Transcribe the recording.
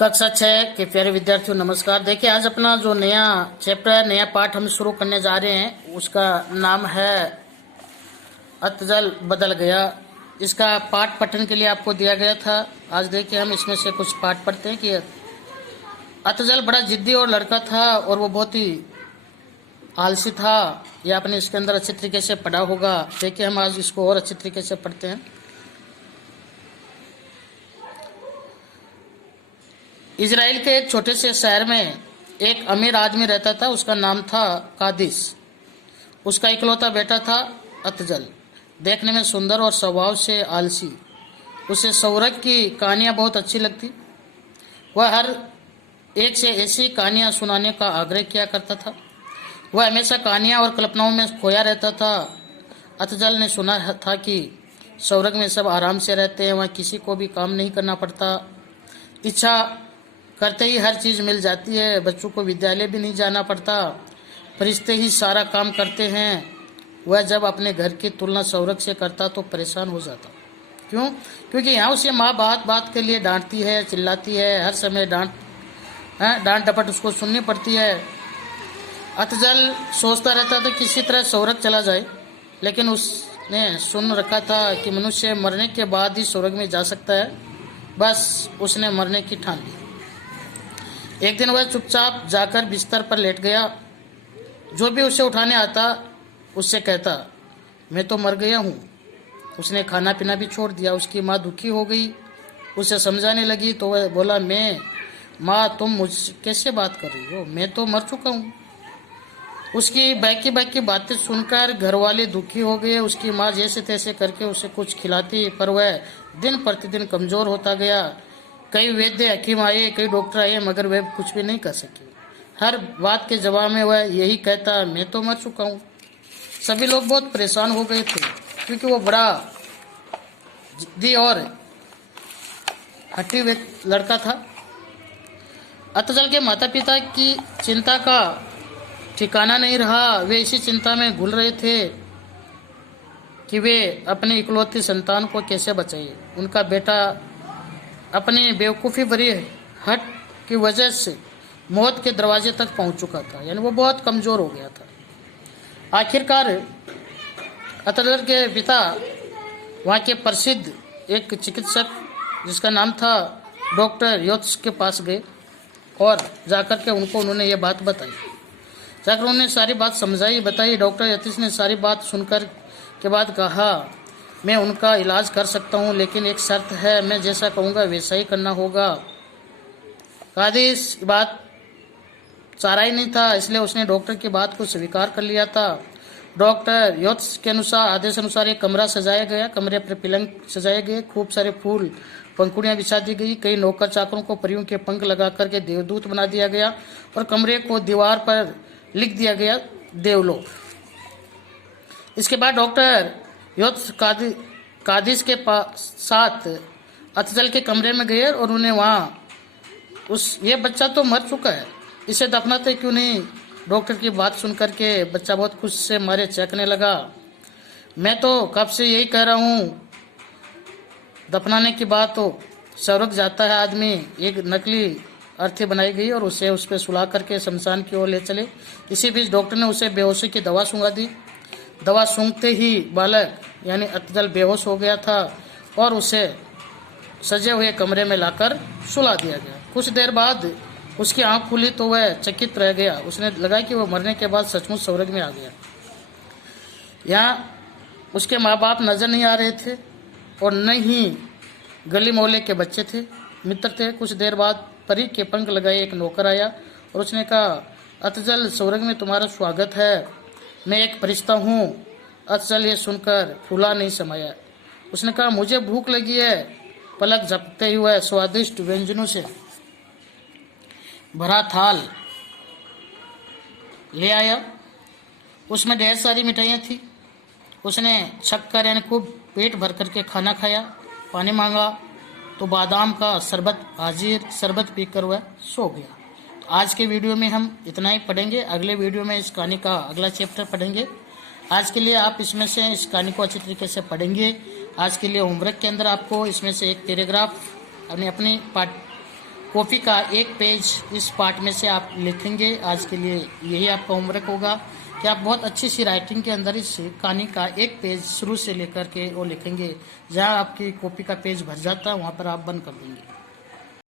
कक्षा 6 के प्यारे विद्यार्थियों नमस्कार। देखिए आज अपना जो नया चैप्टर है, नया पाठ हम शुरू करने जा रहे हैं, उसका नाम है अतजल बदल गया। इसका पाठ पठन के लिए आपको दिया गया था। आज देखिए हम इसमें से कुछ पाठ पढ़ते हैं कि अतजल बड़ा जिद्दी और लड़का था और वो बहुत ही आलसी था। ये आपने इसके अंदर अच्छी तरीके से पढ़ा होगा। देखिए हम आज इसको और अच्छी तरीके से पढ़ते हैं। इजराइल के एक छोटे से शहर में एक अमीर आदमी रहता था। उसका नाम था कादिस। उसका इकलौता बेटा था अतजल, देखने में सुंदर और स्वभाव से आलसी। उसे सौरभ की कहानियाँ बहुत अच्छी लगती। वह हर एक से ऐसी कहानियाँ सुनाने का आग्रह किया करता था। वह हमेशा कहानियाँ और कल्पनाओं में खोया रहता था। अतजल ने सुना था कि स्वर्ग में सब आराम से रहते हैं, वहाँ किसी को भी काम नहीं करना पड़ता, इच्छा करते ही हर चीज़ मिल जाती है, बच्चों को विद्यालय भी नहीं जाना पड़ता, फरिश्ते ही सारा काम करते हैं। वह जब अपने घर की तुलना स्वर्ग से करता तो परेशान हो जाता। क्यों? क्योंकि यहाँ उसे माँ बात बात के लिए डांटती है, चिल्लाती है, हर समय डांट डपट उसको सुननी पड़ती है। अतजल सोचता रहता था किसी तरह स्वर्ग चला जाए, लेकिन उसने सुन रखा था कि मनुष्य मरने के बाद ही स्वर्ग में जा सकता है। बस उसने मरने की ठान ली। एक दिन वह चुपचाप जाकर बिस्तर पर लेट गया। जो भी उसे उठाने आता उससे कहता, मैं तो मर गया हूँ। उसने खाना पीना भी छोड़ दिया। उसकी माँ दुखी हो गई, उसे समझाने लगी तो वह बोला, माँ तुम मुझसे कैसे बात कर रही हो, मैं तो मर चुका हूँ। उसकी बाकी बाकी बातें सुनकर घर वाले दुखी हो गए। उसकी माँ जैसे तैसे करके उसे कुछ खिलाती, पर वह दिन प्रतिदिन कमज़ोर होता गया। कई वैद्य हकीम आए, कई डॉक्टर आए, मगर वह कुछ भी नहीं कर सके। हर बात के जवाब में वह यही कहता, मैं तो मर चुका हूँ। सभी लोग बहुत परेशान हो गए थे, क्योंकि वो बड़ा जिद्दी और हठी लड़का था। अतजल के माता पिता की चिंता का ठिकाना नहीं रहा। वे इसी चिंता में घुल रहे थे कि वे अपनी इकलौती संतान को कैसे बचाए। उनका बेटा अपनी बेवकूफ़ी भरी हट की वजह से मौत के दरवाजे तक पहुंच चुका था, यानी वो बहुत कमज़ोर हो गया था। आखिरकार अतजल के पिता वहाँ के प्रसिद्ध एक चिकित्सक जिसका नाम था डॉक्टर योत्स के पास गए और जाकर के उन्होंने ये बात बताई। जाकर उन्होंने सारी बात समझाई, बताई। डॉक्टर यतीश ने सारी बात सुनकर के बाद कहा, मैं उनका इलाज कर सकता हूँ, लेकिन एक शर्त है, मैं जैसा कहूँगा वैसा ही करना होगा। कादिस बात चारा ही नहीं था, इसलिए उसने डॉक्टर की बात को स्वीकार कर लिया था। डॉक्टर योत्स के अनुसार आदेश अनुसार एक कमरा सजाया गया। कमरे पर पलंग सजाए गए, खूब सारे फूल पंखुड़ियाँ बिछा दी गई। कई नौकर चाकरों को परियों के पंख लगा करके देवदूत बना दिया गया और कमरे को दीवार पर लिख दिया गया, देवलोक। इसके बाद डॉक्टर योत्स कादिस के साथ अतजल के कमरे में गए और उन्हें वहाँ ये बच्चा तो मर चुका है, इसे दफनाते क्यों नहीं। डॉक्टर की बात सुन करके बच्चा बहुत खुश से मारे चहकने लगा। मैं तो कब से यही कह रहा हूँ, दफनाने की बात तो स्वर्ग जाता है आदमी। एक नकली अर्थी बनाई गई और उसे उस पर सुला करके शमशान की ओर ले चले। इसी बीच डॉक्टर ने उसे बेहोशी की दवा सूंघा दी। दवा सूंघते ही बालक यानी अतजल बेहोश हो गया था और उसे सजे हुए कमरे में लाकर सुला दिया गया। कुछ देर बाद उसकी आंख खुली तो वह चकित रह गया। उसने लगा कि वह मरने के बाद सचमुच स्वर्ग में आ गया। यहाँ उसके माँ बाप नजर नहीं आ रहे थे और न ही गली मोहल्ले के बच्चे थे, मित्र थे। कुछ देर बाद परी के पंख लगाए एक नौकर आया और उसने कहा, अतजल स्वर्ग में तुम्हारा स्वागत है, मैं एक फरिश्ता हूँ। अतजल ये सुनकर फूला नहीं समाया। उसने कहा, मुझे भूख लगी है। पलक झपकते हुए स्वादिष्ट व्यंजनों से भरा थाल ले आया। उसमें ढेर सारी मिठाइयाँ थी। उसने छक्कर यानी खूब पेट भर करके खाना खाया। पानी मांगा तो बादाम का शरबत हाजिर, शरबत पीकर वह सो गया। आज के वीडियो में हम इतना ही पढ़ेंगे। अगले वीडियो में इस कहानी का अगला चैप्टर पढ़ेंगे। आज के लिए आप इसमें से इस कहानी को अच्छी तरीके से पढ़ेंगे। आज के लिए होमवर्क के अंदर आपको इसमें से एक पैराग्राफ अपनी कॉपी का एक पेज इस पार्ट में से आप लिखेंगे। आज के लिए यही आपका होमवर्क होगा कि आप बहुत अच्छी सी राइटिंग के अंदर इस कहानी का एक पेज शुरू से लेकर के वो लिखेंगे। जहाँ आपकी कॉपी का पेज भर जाता है वहाँ पर आप बंद कर देंगे।